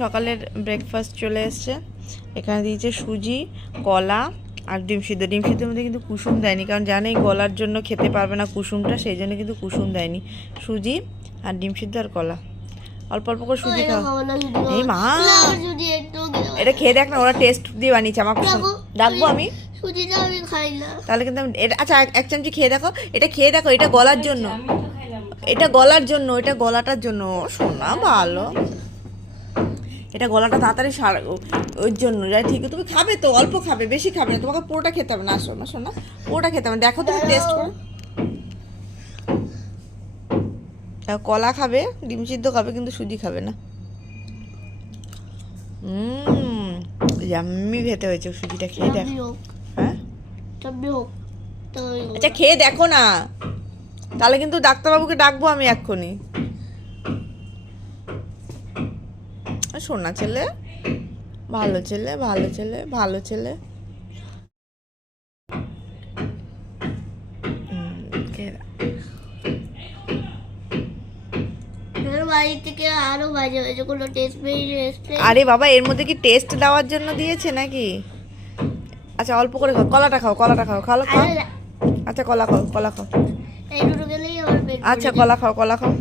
সকালের ব্রেকফাস্ট চলে এসছে। এখানে দিয়েছে সুজি, কলা আর ডিম সিদ্ধ। ডিম সিদ্ধের মধ্যে কিন্তু কুসুম দেয়নি, কারণ জানে গলার জন্য খেতে পারবে না কুসুমটা, সেই জন্য কিন্তু কুসুম দেয়নি। সুজি আর ডিম সিদ্ধ আর কলা। অল্প অল্প করে সুজি খাও। এই মা, এটা খেয়ে দেখ না, ওরা টেস্ট দিয়ে বানিয়েছে। আমার ডাকবো আমি, তাহলে কিন্তু আমি আচ্ছা এক চামচি খেয়ে দেখো। এটা খেয়ে দেখো, এটা গলার জন্য, এটা গলার জন্য, এটা গলাটার জন্য। শোনা ভালো, এটা গলাটা তাড়াতাড়ি ওই জন্য যাই। ঠিক, তুমি খাবে তো, অল্প খাবে, বেশি খাবে না। তোমাকে পুরোটা খেতে হবে না। শোনা শোনা, পুরোটা খেতে হবে। দেখো তুমি টেস্ট করো। কলা খাবে, ডিম সিদ্ধ খাবে, কিন্তু সুজি খাবে না। জাম্মি খেতে হয়েছে। সুজিটা খেয়ে দেখো। হ্যাঁ আচ্ছা খেয়ে দেখো না, তাহলে কিন্তু ডাক্তারবাবুকে ডাকবো আমি এক্ষুনি। শোনা ছেলে, ভালো ছেলে, ভালো ছেলে, ভালো ছেলে। আরে বাবা, এর মধ্যে কি টেস্ট দেওয়ার জন্য দিয়েছে নাকি? আচ্ছা অল্প করে খাও, কলাটা খাও, কলাটা খাও, খাও খাও। আচ্ছা কলা খাও, কলা খাও। আচ্ছা কলা খাও, কলা খাও।